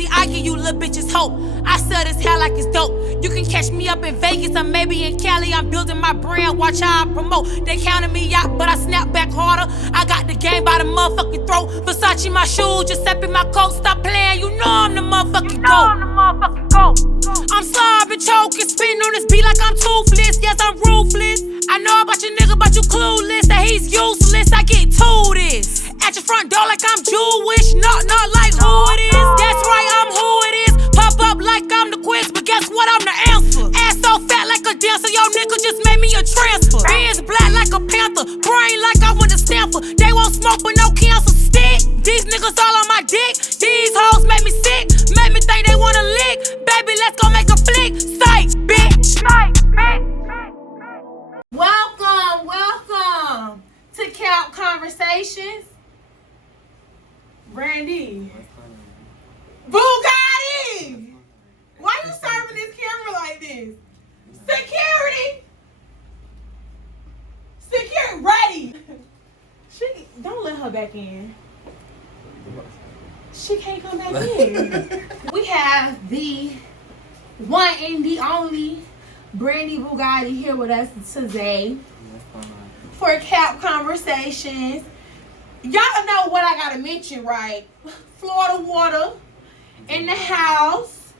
See, I give you little bitches hope. I sell this hair like it's dope. You can catch me up in Vegas or maybe in Cali. I'm building my brand, watch how I promote. They counted me out, but I snap back harder. I got the game by the motherfucking throat. Versace my shoes, Giuseppe my coat. Stop playing, you know I'm the motherfucking GOAT. I'm slobbing, choking, spitting on this beat like I'm toothless. Yes, I'm ruthless. I know about your nigga, but you clueless that he's useless. I get to this. At your front door like I'm Jewish. Not like who it is. That's right, I'm who it is. Pop up like I'm the quiz, but guess what? I'm the answer. Ass so fat like a dancer. Yo, nigga just made me a transfer. Benz black like a panther. Brain like I went to Stanford. They won't smoke but no cancer stick. These niggas all on my dick. These hoes make me sick. Make me think they wanna lick. Baby, let's go make a flick. Psych, bitch. Welcome to Couch Conversations. Brandy. Bugotti! Why you serving this camera like this? Security! Ready! Don't let her back in. She can't come back in. We have the one and the only Brandy Bugotti here with us today for Couch Conversations. Y'all know what I gotta mention, right? Florida water in the house.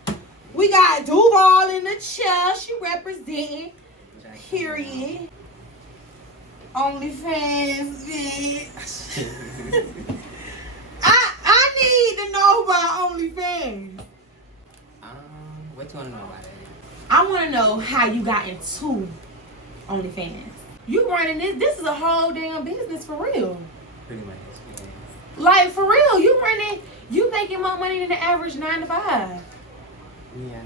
We got Duval in the chair. She representing. Period. OnlyFans, bitch. I need to know about OnlyFans. What you wanna know about it? I wanna know how you got into OnlyFans. You running this? This is a whole damn business for real. Pretty much, yes. Like for real, you making more money than the average 9 to 5. Yeah.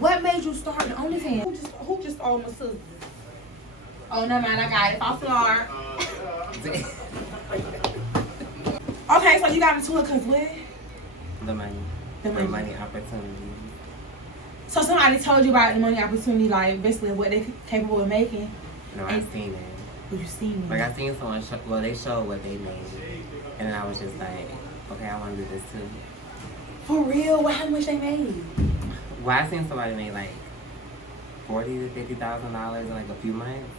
What made you start the OnlyFans? Who just owned my sister? Oh, never mind, I got it. Off the floor. Okay, so you got into it because what? The money. The money opportunity. So somebody told you about the money opportunity, like basically what they're capable of making? No, I seen it. You seen it? Like I seen someone they showed what they made. And then I was just like, okay, I want to do this too. For real? How much they made? Well, I seen somebody made like $40,000 to $50,000 in like a few months.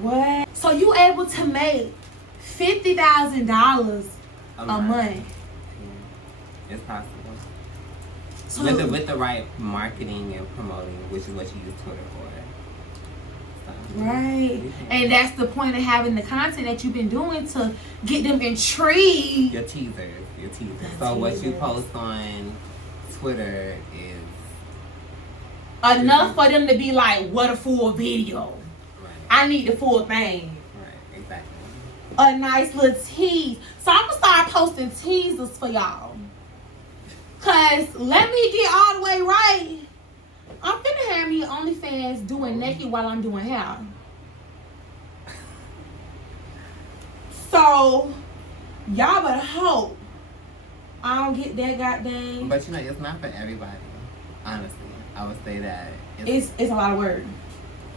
What? So you able to make $50,000 a month? Yeah. It's possible. So, with the right marketing and promoting, which is what you use Twitter for. So, right. And that's the point of having the content that you've been doing to get them intrigued. Your teasers. So what you post on Twitter is enough for them to be like, what a full video. Right. I need the full thing. Right, exactly. A nice little tease. So I'm gonna start posting teasers for y'all. Cause let me get all the way right. I'm finna have me OnlyFans doing naked while I'm doing hair. So y'all better hope I don't get that goddamn. But it's not for everybody. Honestly, I would say that it's a lot of work.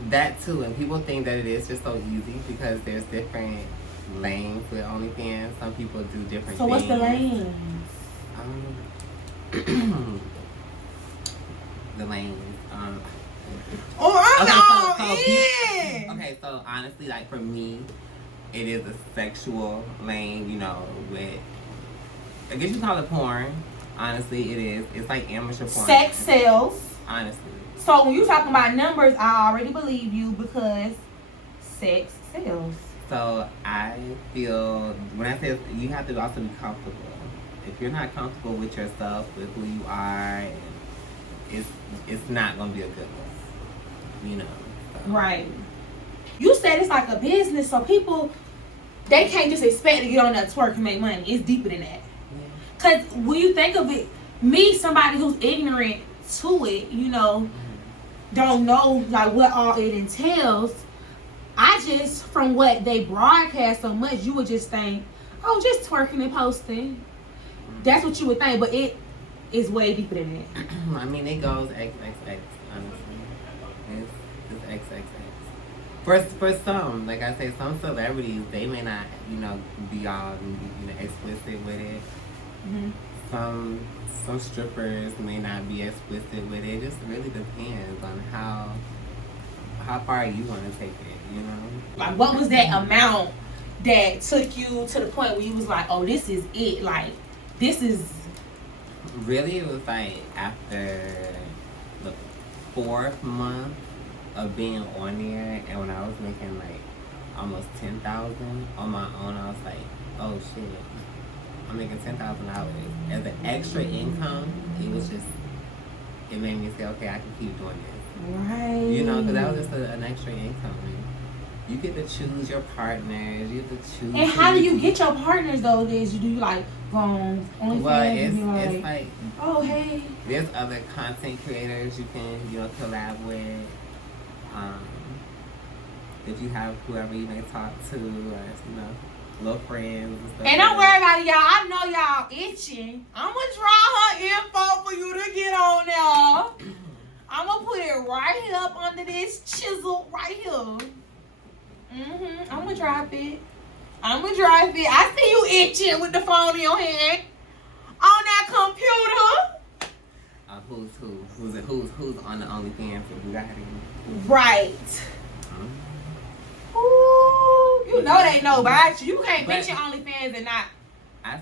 That too, and people think that it is just so easy because there's different lanes with OnlyFans. Some people do different things. So what's the lanes? The lanes. Okay, so honestly, like for me, it is a sexual lane, with, I guess you call it porn. Honestly, it is. It's like amateur porn. Sex sells. Honestly. So when you talking about numbers, I already believe you because sex sells. So I feel, when I say you have to also be comfortable. If you're not comfortable with yourself, with who you are, it's not gonna be a good one, So. Right. You said it's like a business, so people, they can't just expect to get on that twerk and make money. It's deeper than that. Yeah. Cause when you think of it, me, somebody who's ignorant to it, don't know like what all it entails. I just, from what they broadcast so much, you would just think, oh, just twerking and posting. That's what you would think, but it is way deeper than that. I mean, it goes XXX, honestly. It's XXX. For some, like I say, some celebrities, they may not, be all, explicit with it. Mm-hmm. some strippers may not be explicit with it. It just really depends on how far you want to take it, you know? Like, what was that amount that took you to the point where you was like, oh, this is it? Like, this is... Really, it was like after the 4th month of being on there, and when I was making like almost $10,000 on my own, I was like, oh shit, I'm making $10,000 as an extra income. It made me say, okay, I can keep doing this. Right. You know, because that was just an extra income. You get to choose your partners. You get to choose. And how do you get your partners though? Is you do like go on OnlyFans? Well, it's like, oh hey. There's other content creators you can collab with. If you have whoever you may talk to, or little friends and stuff. And don't worry about it, y'all. I know y'all itching. I'm gonna draw her info for you to get on there. I'm gonna put it right here up under this chisel right here. I'm gonna drop it. I see you itching with the phone in your hand on that computer. Who's on the OnlyFans for Bugotti? Right. Ooh, you know they know about you. You can't mention OnlyFans and not. I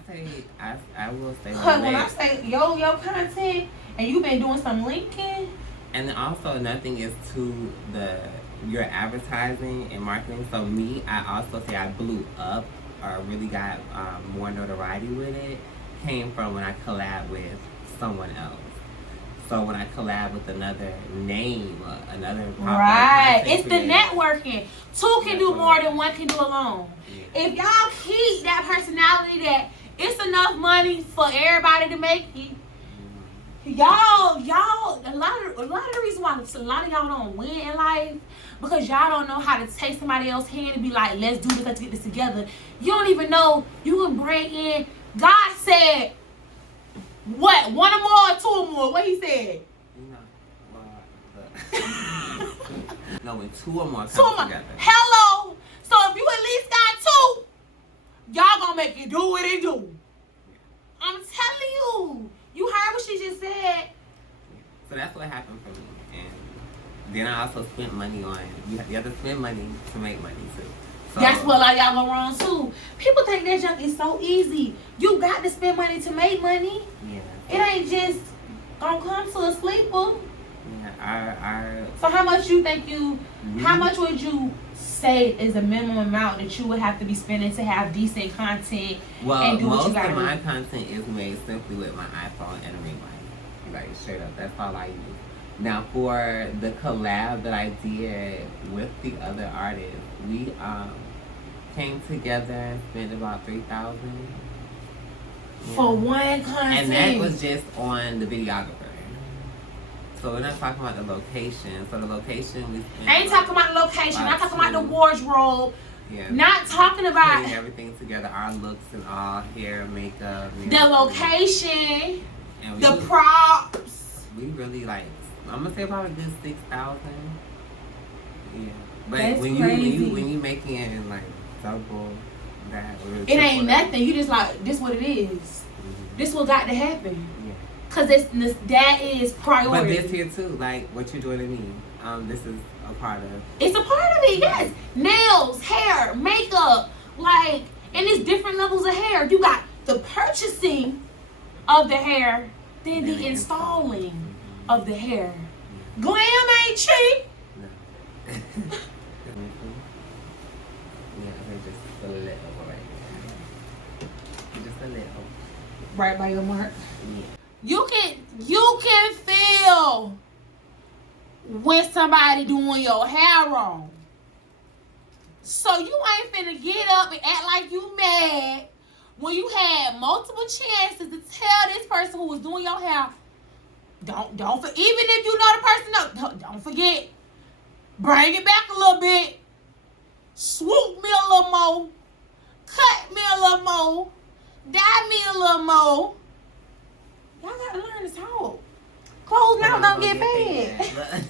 will say. Cause when I say your content and you've been doing some linking. And also nothing is to your advertising and marketing. So me, I also say I blew up or really got more notoriety with it. Came from when I collab with someone else. So when I collab with another name, another right, it's the networking. Two can do more than one can do alone. Yeah. If y'all keep that personality that it's enough money for everybody to make it, y'all, a lot of the reason why a lot of y'all don't win in life because y'all don't know how to take somebody else's hand and be like, let's do this, let's get this together. You don't even know you can bring in. God said. What? One or more or two or more? What he said? No, when two or more come together. Hello. So if you at least got two, y'all gonna make it do what it do. I'm telling you. You heard what she just said. So that's what happened for me. And then I also spent money on, you have to spend money to make money too. So, that's what a lot of y'all go wrong too. People think that junk is so easy. You got to spend money to make money. Yeah. It ain't just gonna come to a sleeper. Yeah, So how much you think how much would you say is a minimum amount that you would have to be spending to have decent content? Well, and do most what you gotta of my do? content is made simply with my iPhone and a ring light. Like straight up, that's all I use. Now for the collab that I did with the other artists, we came together and spent about $3,000 for one content, and that was just on the videographer. So we're not talking about the location. So the location we spent. I ain't talking about the location. I'm talking about the wardrobe. Yeah. Not talking about putting everything together, our looks and all, hair, makeup. The location, and the props. We really I'm gonna say probably a good 6,000. Yeah, but that's when crazy. you making it like double that, it ain't nothing. You just like this. What it is. Mm-hmm. This what got to happen. Yeah. Cause that is priority. But this here too, like what you're doing to me. This is a part of. It's a part of it. Yes, nails, hair, makeup, and it's different levels of hair. You got the purchasing of the hair, then the installing of the hair. Glam ain't cheap. No. Yeah, just a little right there. Just a little. Right by your mark. Yeah. You can feel when somebody doing your hair wrong. So you ain't finna get up and act like you mad when you had multiple chances to tell this person who was doing your hair. Don't even if you know the person, don't forget. Bring it back a little bit. Swoop me a little more. Cut me a little more. Dye me a little more. Y'all gotta learn to talk. Closed mouth don't get fed.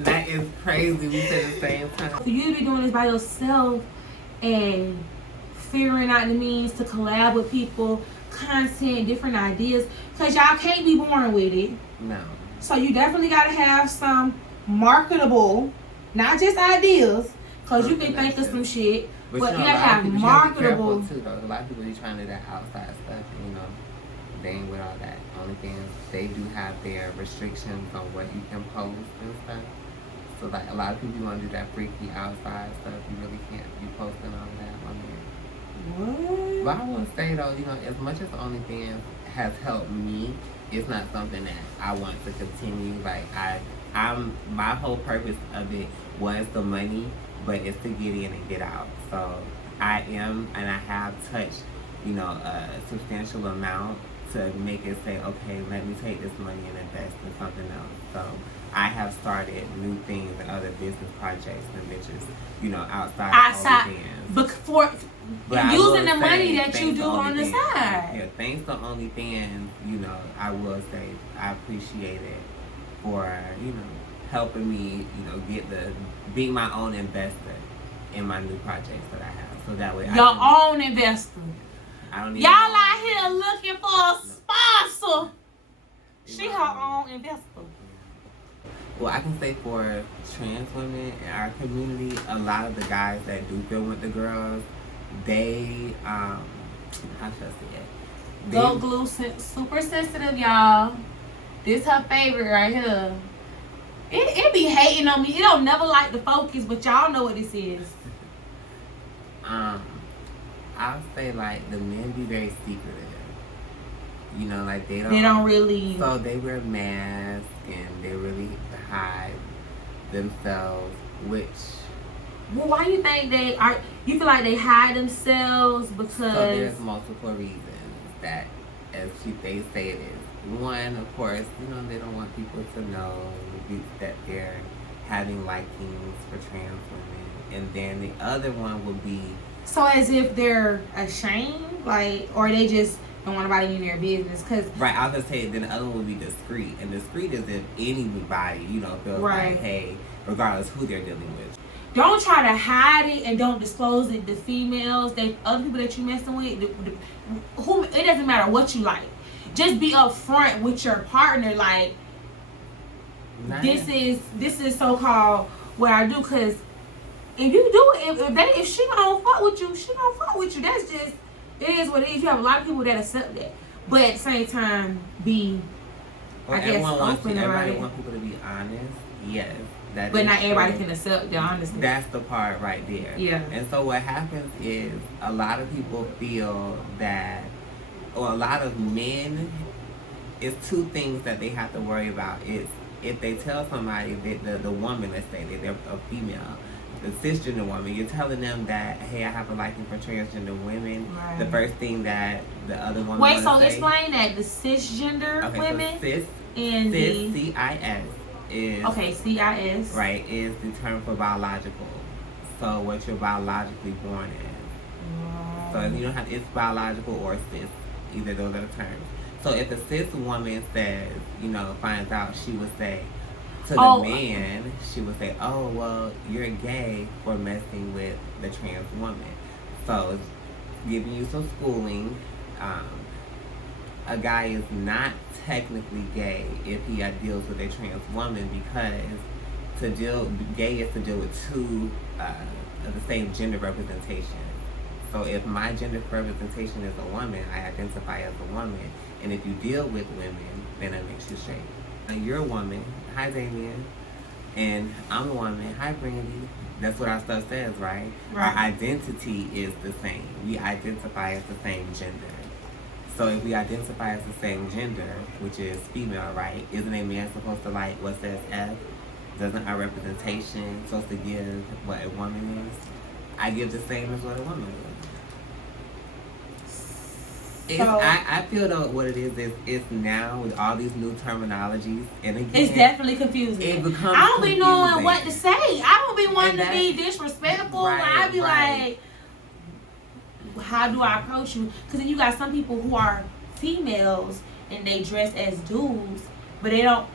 That is crazy. We said the same time. For you to be doing this by yourself and figuring out the means to collab with people, content, different ideas, because y'all can't be born with it. No. So you definitely got to have some marketable, not just ideas, because you can think of some shit, but you got to have marketable. Too, though. A lot of people be trying to do that outside stuff, you know. They ain't with all that. OnlyFans, they do have their restrictions on what you can post and stuff. So like a lot of people want to do that freaky outside stuff. You really can't be posting all that on there. What? But I want to say though, you know, as much as OnlyFans has helped me, it's not something that I want to continue. Like I'm my whole purpose of it was the money, but it's to get in and get out. So I am, and I have touched, you know, a substantial amount to make it say, okay, let me take this money and invest in something else. So I have started new things and other business projects and bitches, you know, outside OnlyFans. But using the money that you do on the side. Yeah, thanks to OnlyFans, you know, I will say I appreciate it for, you know, helping me, you know, being my own investor in my new projects that I have. So that way own investor. I don't need y'all out here looking for a sponsor. She her own investor. Well, I can say for trans women in our community, a lot of the guys that do film with the girls, they, how should I say it? Go Glue, super sensitive, y'all. This her favorite right here. It be hating on me. It don't never like the focus, but y'all know what this is. I'll say like the men be very secretive. You know, like they don't really. So they wear masks and they really hide themselves, which. Well, why do you think they are? You feel like they hide themselves because. So there's multiple reasons that, they say it is. One, of course, you know, they don't want people to know that they're having likings for trans women, and then the other one would be. So as if they're ashamed, like, or they just don't want nobody in their business, cause. Right, I was gonna say then the other one would be discreet, and discreet is if anybody, you know, feels like, hey, regardless who they're dealing with. Don't try to hide it and don't disclose it to females. Other people that you messing with, who it doesn't matter what you like. Just be upfront with your partner, like this is so called what I do, cause if you do it, if she gonna fuck with you, she gonna fuck with you. That's just it is what it is. You have a lot of people that accept that, but at the same time, everybody wants people to be honest. Yes. But not everybody can accept the honesty. That's the part right there. Yeah. And so what happens is a lot of people feel that, or a lot of men, it's two things that they have to worry about. It's if they tell somebody that the woman, let's say that they're a female, the cisgender woman, you're telling them that, hey, I have a liking for transgender women. Right. The first thing that the other woman Wait, so explain that the cisgender women so cis, and cis, C-I-S. Is CIS. Right, is the term for biological. So what you're biologically born as. So you don't have it's biological or cis. Either those are the terms. So if a cis woman says, you know, finds out, she would say to the man, she would say, oh well, you're gay for messing with the trans woman. So it's giving you some schooling. A guy is not technically gay if he deals with a trans woman, because gay is to deal with two of the same gender representation. So if my gender representation is a woman, I identify as a woman, and if you deal with women, then it makes you straight. Now you're a woman. Hi, Damien. And I'm a woman. Hi, Brandy. That's what our stuff says, right? Our identity is the same. We identify as the same gender. So if we identify as the same gender, which is female, right? Isn't a man supposed to like what says F? Doesn't our representation supposed to give what a woman is? I give the same as what a woman is. So, I feel though what it is now with all these new terminologies, and again, it's definitely confusing. It becomes I don't confusing. Be knowing what to say. I don't be wanting to be disrespectful. Right, and I be like, how do I approach you? Because then you got some people who are females and they dress as dudes, but they don't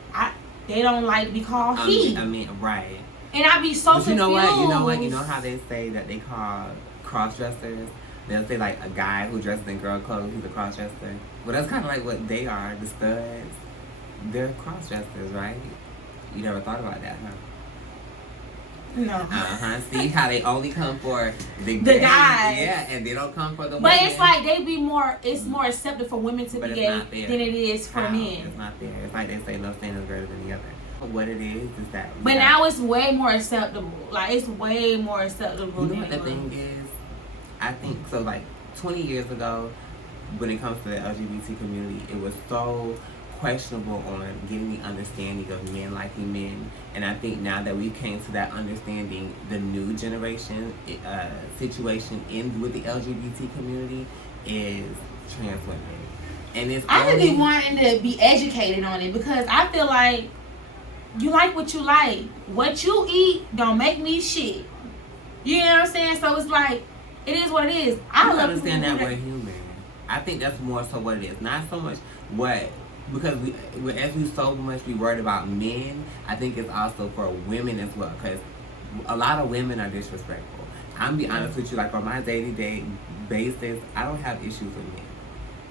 like to be called he. I mean, right. And I be so confused. You know what? You know how they say that they call cross-dressers they'll say like a guy who dresses in girl clothes, he's a cross-dresser. Well, that's kind of like what they are, the studs. They're cross-dressers, right? You never thought about that, huh? No. See how they only come for the guys. Yeah, and they don't come for the women. But it's like it's more accepted for women to be gay than it is for men. It's not there. It's like they say no standard greater than the other. What it is that. But now it's way more acceptable. Like, it's way more acceptable. You know what the thing is? I think so. Like 20 years ago, when it comes to the LGBT community, it was so questionable on getting the understanding of men liking men, and I think now that we came to that understanding, the new generation situation with the LGBT community is trans women, and it's I could be wanting to be educated on it, because I feel like you like what you like. What you eat don't make me shit. You know what I'm saying? So it's like, it is what it is. I love understand that we're human. I think that's more so what it is, not so much what. Because as we so much be worried about men, I think it's also for women as well. Because a lot of women are disrespectful. I'm be honest with you, like on my day-to-day basis, I don't have issues with men.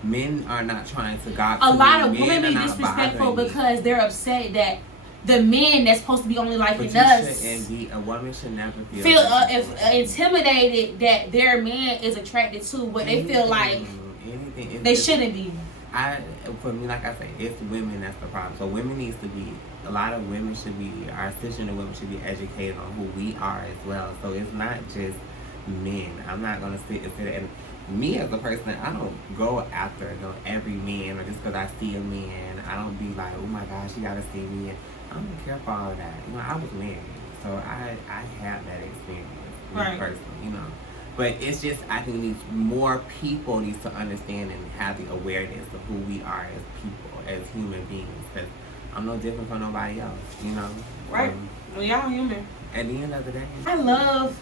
Men are not trying to God. A lot of women be disrespectful because they're upset that the men that's supposed to be only liking us. A woman should never feel intimidated that their man is attracted to what they feel like they shouldn't be. For me, like I say, it's women that's the problem. So women needs to be, a lot of women should be, our cisgender women should be educated on who we are as well. So it's not just men. I'm not going to sit and say that. And me as a person, I don't go after every man, or just because I see a man, I don't be like, oh my gosh, you got to see me. And I don't care for all of that. You know, I was married, so I have that experience, right, personally, you know. But it's just, I think more people need to understand and have the awareness of who we are as people, as human beings. Because I'm no different from nobody else, you know? Right. Well, y'all human. At the end of the day. I love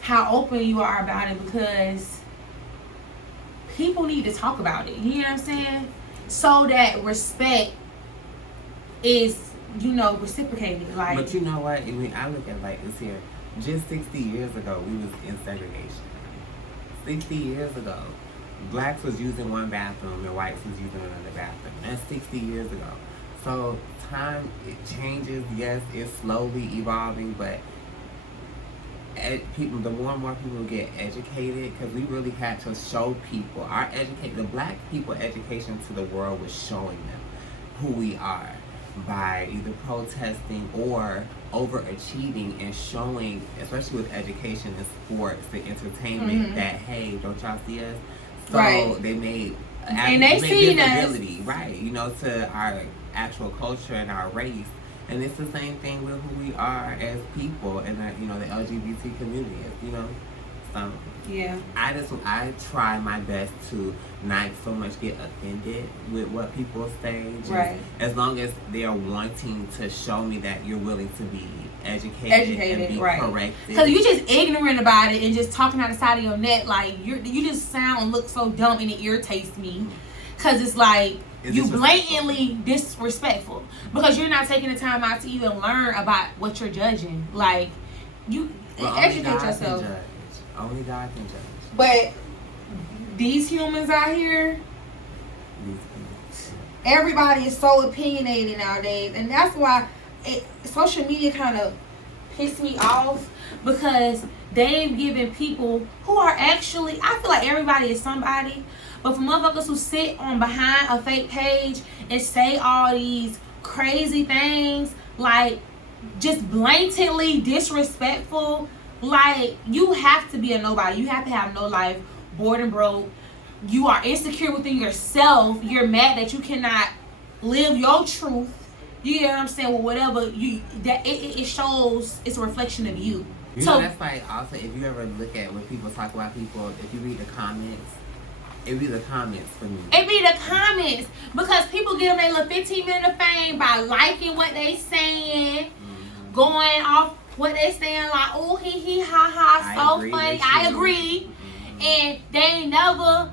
how open you are about it, because people need to talk about it. You know what I'm saying? So that respect is, reciprocated. Like, but you know what? I mean, I look at like this here. Just 60 years ago, we was in segregation. 60 years ago, blacks was using one bathroom and whites was using another bathroom. That's 60 years ago. So time, it changes. Yes, it's slowly evolving, but the more and more people get educated, because we really had to show people the black people education to the world was showing them who we are by either protesting or overachieving and showing, especially with education and sports, the entertainment, that hey, don't y'all see us? So right. They made visibility, right? To our actual culture and our race, and it's the same thing with who we are as people and the LGBT community, So yeah, I try my best to not so much get offended with what people say. Right. As long as they are wanting to show me that you're willing to be educated and be corrected. Because you just ignorant about it and just talking out the side of your neck, like you just sound and look so dumb, and it irritates me. Because it's like you blatantly disrespectful because you're not taking the time out to even learn about what you're judging. Like, educate yourself. Only God can judge. But these humans out here, everybody is so opinionated nowadays, and that's why social media kind of pissed me off, because they've given people who are actually, I feel like everybody is somebody, but for motherfuckers who sit on behind a fake page and say all these crazy things, like just blatantly disrespectful. Like, you have to be a nobody. You have to have no life, bored and broke. You are insecure within yourself. You're mad that you cannot live your truth. You know what I'm saying? Well, whatever it shows, it's a reflection of you. That's like, also, if you ever look at when people talk about people, if you read the comments, it be the comments for me. It be the comments, because people give them their little 15 minutes of fame by liking what they saying, going off what they saying, like, oh, he, ha, ha, so funny. I agree. And they ain't never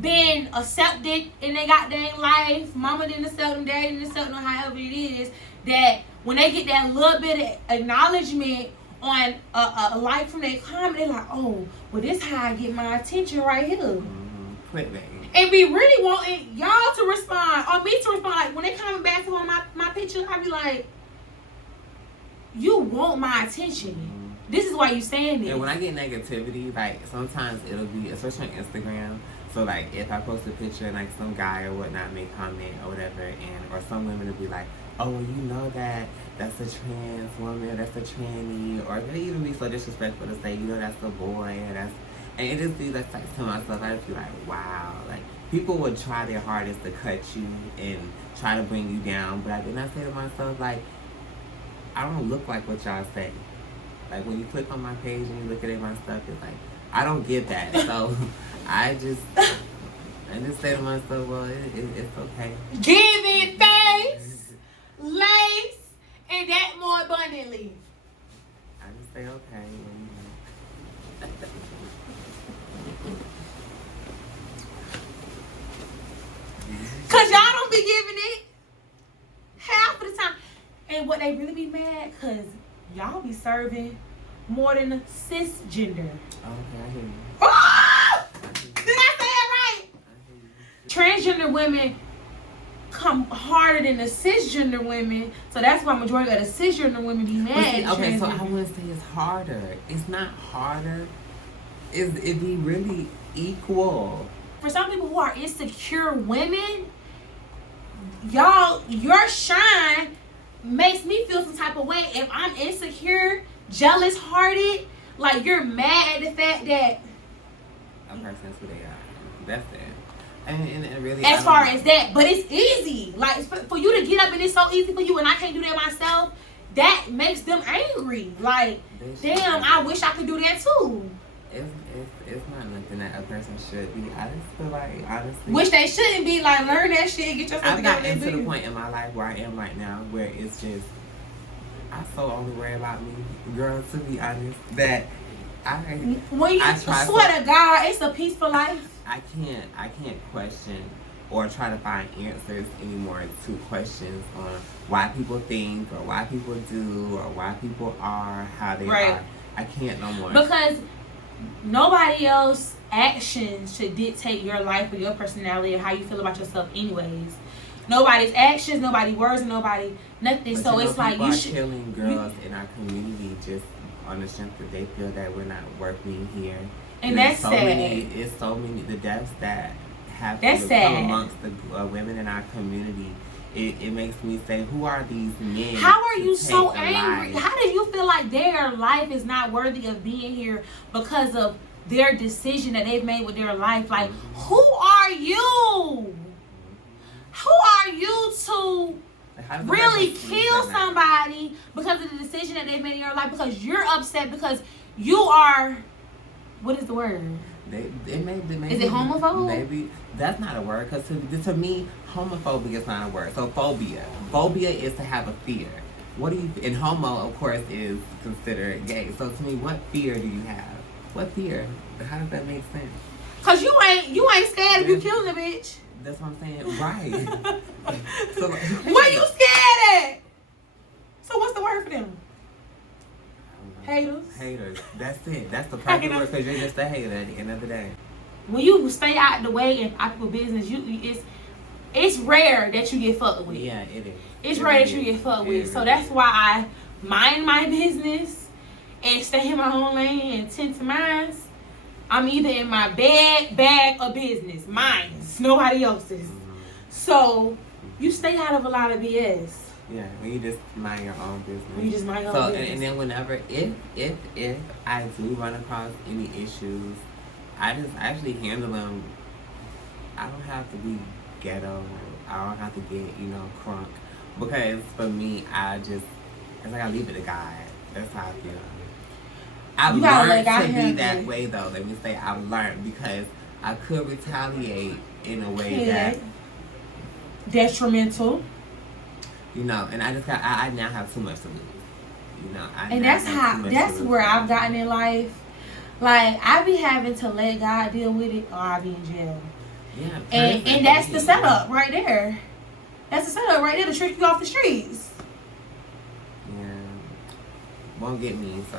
been accepted in their goddamn life. Mama didn't accept them, daddy didn't accept them, however it is. That when they get that little bit of acknowledgement on a like from that comment, they're like, oh, well, this how I get my attention right here. Clickbait. And be really wanting y'all to respond or me to respond. Like when they comment back on my picture, I be like, you want my attention. This is why you saying this. And when I get negativity, like sometimes it'll be, especially on Instagram. So like if I post a picture and like some guy or whatnot may comment or whatever, and or some women will be like, oh, well, you know that's a trans woman, that's a tranny, or they even be so disrespectful to say, you know, that's a boy, or that's, and it just be like to myself, I just be like, wow, like people would try their hardest to cut you and try to bring you down, but then I say to myself, like, I don't look like what y'all say. Like when you click on my page and you look at my stuff, it's like, I don't get that. So I just say to myself, well, it's okay. Give it face, lace, and that more abundantly. I just say okay. Cause y'all don't be giving it half of the time. And what they really be mad, cause y'all be serving more than a cisgender. Okay, I hear you. Oh! Did I say it right? Transgender women come harder than the cisgender women, so that's why majority of the cisgender women be mad. Okay, so I wouldn't say it's harder. It's not harder. It be really equal. For some people who are insecure women, y'all, your shine makes me feel some type of way. If I'm insecure, jealous hearted, like you're mad at the fact that a person's who they are. That's it. And really, as far as that, but it's easy. Like for you to get up and it's so easy for you, and I can't do that myself. That makes them angry. Like, damn, I wish I could do that too. It's not nothing that a person should be. I just feel like, honestly, which they shouldn't be. Like, learn that shit, get yourself together. I've gotten to the point in my life where I am right now, where it's just, I so only worry about me, girl. To be honest, that when you swear to God, it's a peaceful life. I can't question or try to find answers anymore to questions on why people think or why people do or why people are how they are. I can't no more. Because nobody else's actions should dictate your life or your personality or how you feel about yourself anyways. Nobody's actions, nobody's words, nobody nothing. But so it's like you should killing girls in our community just on the strength that they feel that we're not worth being here. And that's so sad. It's so many the deaths that have come amongst the women in our community. It makes me say, who are these men? How are you so angry? How do you feel like their life is not worthy of being here because of their decision that they've made with their life? Like, who are you? Who are you to really kill somebody because of the decision that they've made in your life? Because you're upset because you are, what is the word? Is it homophobe? Maybe that's not a word, because to me, homophobia is not a word. So phobia is to have a fear. What do you? And homo, of course, is considered gay. So to me, what fear do you have? What fear? How does that make sense? Cause you ain't scared if you killing a bitch. That's what I'm saying, right? So what you scared at? So what's the word for them? Haters. That's it. That's the perfect word, because you're just a hater at the end of the day. When you stay out of the way in people business, it's rare that you get fucked with. Yeah, it is. It's rare that you get fucked with. So that's why I mind my business and stay in my own lane and tend to mine. I'm either in my bag of business, mine's, nobody else's. So you stay out of a lot of BS. Yeah, when you just mind your own business. When you just mind your own business. And then whenever, if I do run across any issues, I actually handle them. I don't have to be ghetto. I don't have to get, crunk. Because for me, it's like I leave it to God. That's how I feel. I've learned to be that way, though. Let me say I've learned, because I could retaliate in a way that detrimental. And I now have too much to lose. And that's where I've gotten in life. Like, I be having to let God deal with it, or I be in jail. Yeah. And that's the setup right there. That's the setup right there to trick you off the streets. Yeah. won't get me. So,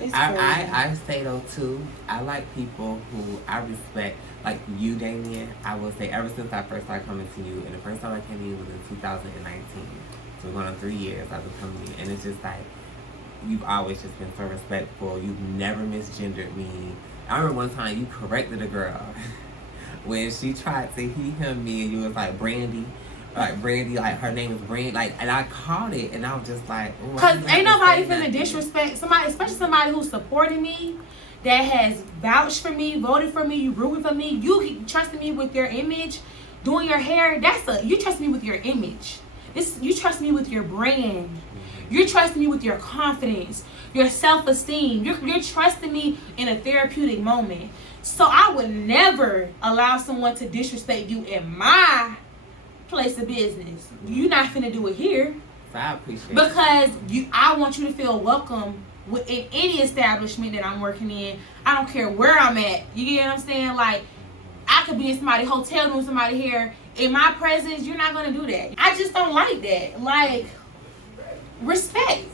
It's I say though too. I like people who I respect. Like you, Damien. I will say ever since I first started coming to you, and the first time I came to you was in 2019. So we're going on 3 years I've been coming to you, and it's just like you've always just been so respectful. You've never misgendered me. I remember one time you corrected a girl when she tried to he him me, and you was like Brandy. Like her name is Brandy, like, and I caught it, and I was just like, cause ain't nobody finna disrespect somebody, especially somebody who's supporting me, that has vouched for me, voted for me, you rooting for me, you trusting me with your image, doing your hair. You trust me with your image. You trust me with your brand. You're trusting me with your confidence, your self-esteem. You're trusting me in a therapeutic moment. So I would never allow someone to disrespect you in my place of business. You're not finna do it here. I appreciate because I want you to feel welcome in any establishment that I'm working in. I don't care where I'm at. You get what I'm saying? Like, I could be in somebody's hotel doing somebody here. In my presence, you're not gonna do that. I just don't like that. Like, respect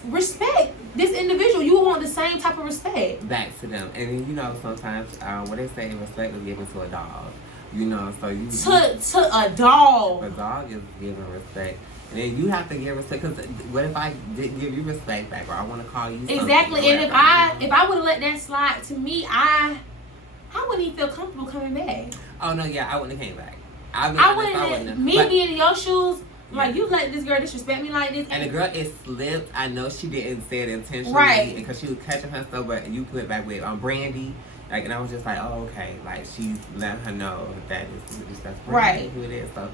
this individual. You want the same type of respect back to them. And sometimes what they say, respect is given to a dog. So you to a dog. A dog is giving respect, and then you have to give respect. Because what if I didn't give you respect back, or I want to call you exactly? And if I would have let that slide, to me, I wouldn't even feel comfortable coming back. Oh no, yeah, I wouldn't have came back. I wouldn't. Being in your shoes. Like, you let this girl disrespect me like this. And the girl, it slipped. I know she didn't say it intentionally. Right. Because she was catching her stuff, but you put it back with Brandy. Like, and I was just like, oh, okay. Like, she's letting her know that that's Brandy, who it is. So,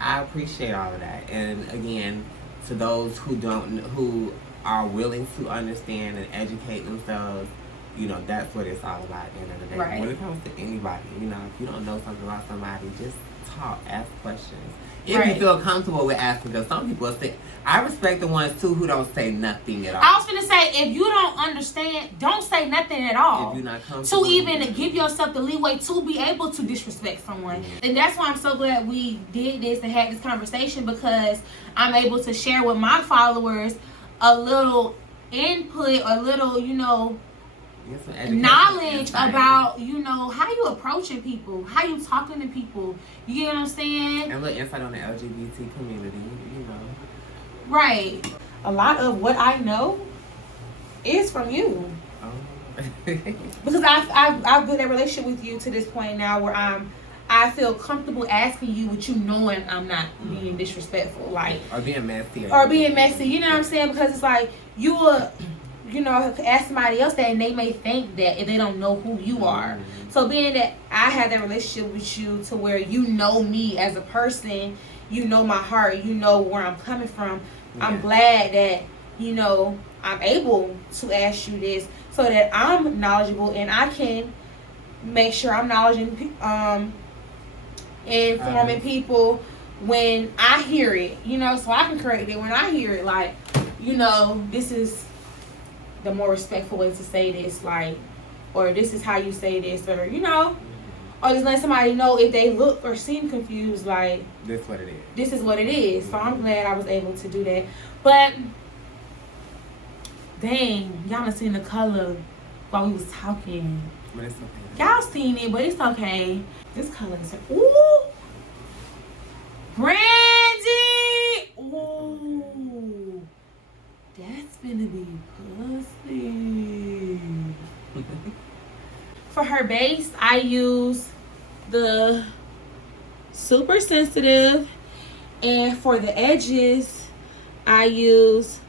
I appreciate all of that. And again, to those who are willing to understand and educate themselves, that's what it's all about at the end of the day. Right. When it comes to anybody, if you don't know something about somebody, just talk, ask questions. If you feel comfortable with asking, because some people say, I respect the ones too who don't say nothing at all. I was gonna say, if you don't understand, don't say nothing at all. If you're not comfortable, to even give yourself the leeway to be able to disrespect someone. And that's why I'm so glad we did this and had this conversation, because I'm able to share with my followers a little input, a little, knowledge about, how you approaching people, how you talking to people. You get what I'm saying? And a little insight on the LGBT community, Right. A lot of what I know is from you. Oh. Because I've built a relationship with you to this point now where I feel comfortable asking you what you knowing I'm not being disrespectful, like, or being messy, you know what I'm saying? Because it's like you will, ask somebody else that and they may think that if they don't know who you are. So being that I have that relationship with you to where you know me as a person, you know my heart, you know where I'm coming from. I'm glad that I'm able to ask you this so that I'm knowledgeable and I can make sure I'm informing people when I hear it, so I can correct it when I hear it. Like, this is the more respectful way to say this, like, or this is how you say this, or or just let somebody know if they look or seem confused, like, this what it is. This is what it is. So I'm glad I was able to do that. But dang, y'all done seen the color while we was talking. But it's okay. Y'all seen it, but it's okay. This color is ooh, Brandy. Ooh, that's gonna be pussy. For her base, I use the Super Sensitive, and for the edges, I use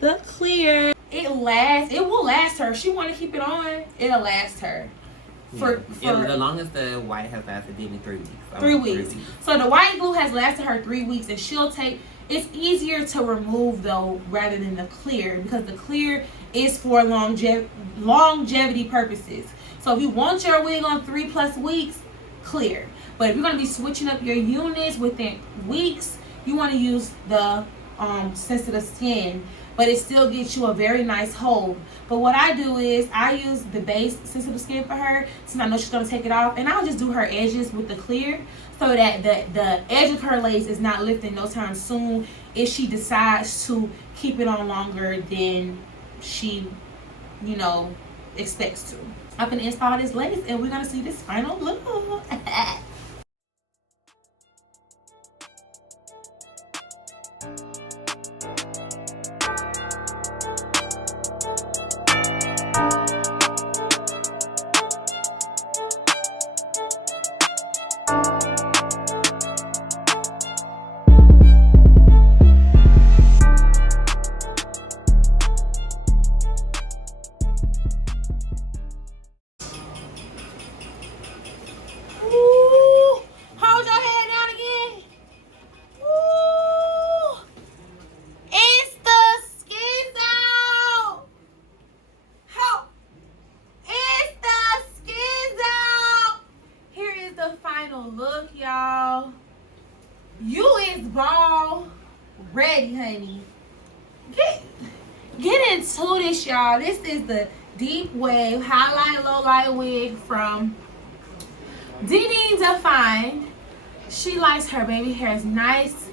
the Clear. It will last her. If she want to keep it on, it'll last her. For the longest the white has lasted, maybe 3 weeks. 3 weeks. So the white glue has lasted her 3 weeks, and it's easier to remove though rather than the Clear, because the Clear is for longevity purposes. So if you want your wig on 3+ weeks, Clear. But if you're going to be switching up your units within weeks, you want to use the sensitive skin, but it still gets you a very nice hold. But what I do is I use the base sensitive skin for her, since I know she's gonna take it off, and I'll just do her edges with the clear, so that the edge of her lace is not lifting no time soon if she decides to keep it on longer than she, you know, expects to. I'm gonna install this lace and we're gonna see this final look. Look, y'all, you is ball ready, honey. Get into this, y'all. This is the deep wave highlight low light wig from Dee Define. She likes her baby hairs nice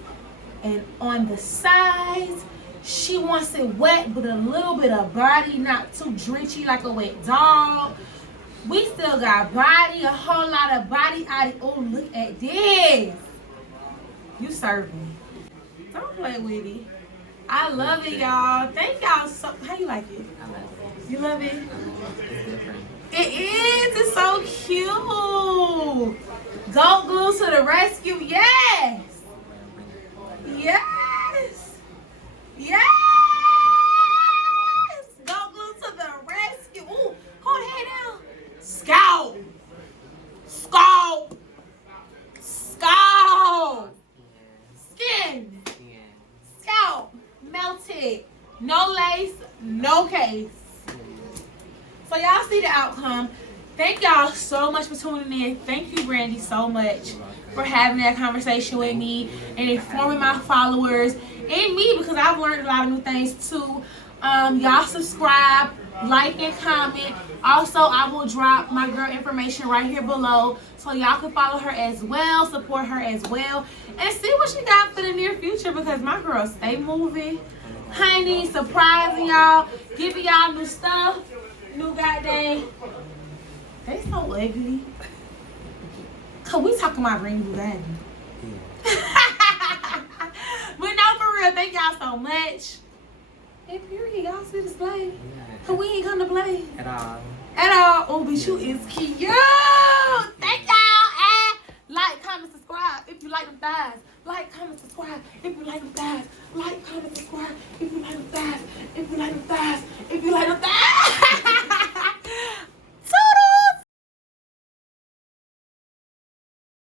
and on the sides. She wants it wet but a little bit of body, not too drenchy like a wet dog. We still got body, a whole lot of body out of. Oh, look at this. You serve me. Don't play with it. I love it, y'all. Thank y'all so. How you like it? I love it. You love it? It's different. It is. It's so cute. Gold glue to the rescue. Yes. Yes. Yes. Gold glue to the rescue. Ooh, hold her head down. Scalp. Scalp. Scalp. Skin. Scalp. Melted. No lace. No case. So y'all see the outcome. Thank y'all so much for tuning in. Thank you, Brandy, so much for having that conversation with me and informing my followers and me, because I've learned a lot of new things too. Y'all subscribe, like, and comment. Also, I will drop my girl information right here below so y'all can follow her as well, support her as well, and see what she got for the near future, because my girl stay moving, honey, surprising y'all, giving y'all new stuff, new goddamn. They so ugly. Cause we talking about green Bugotti. But no, for real, thank y'all so much. And period, y'all see this play. Cause we ain't come to play. At all. At all. Oh, bitch, you is cute.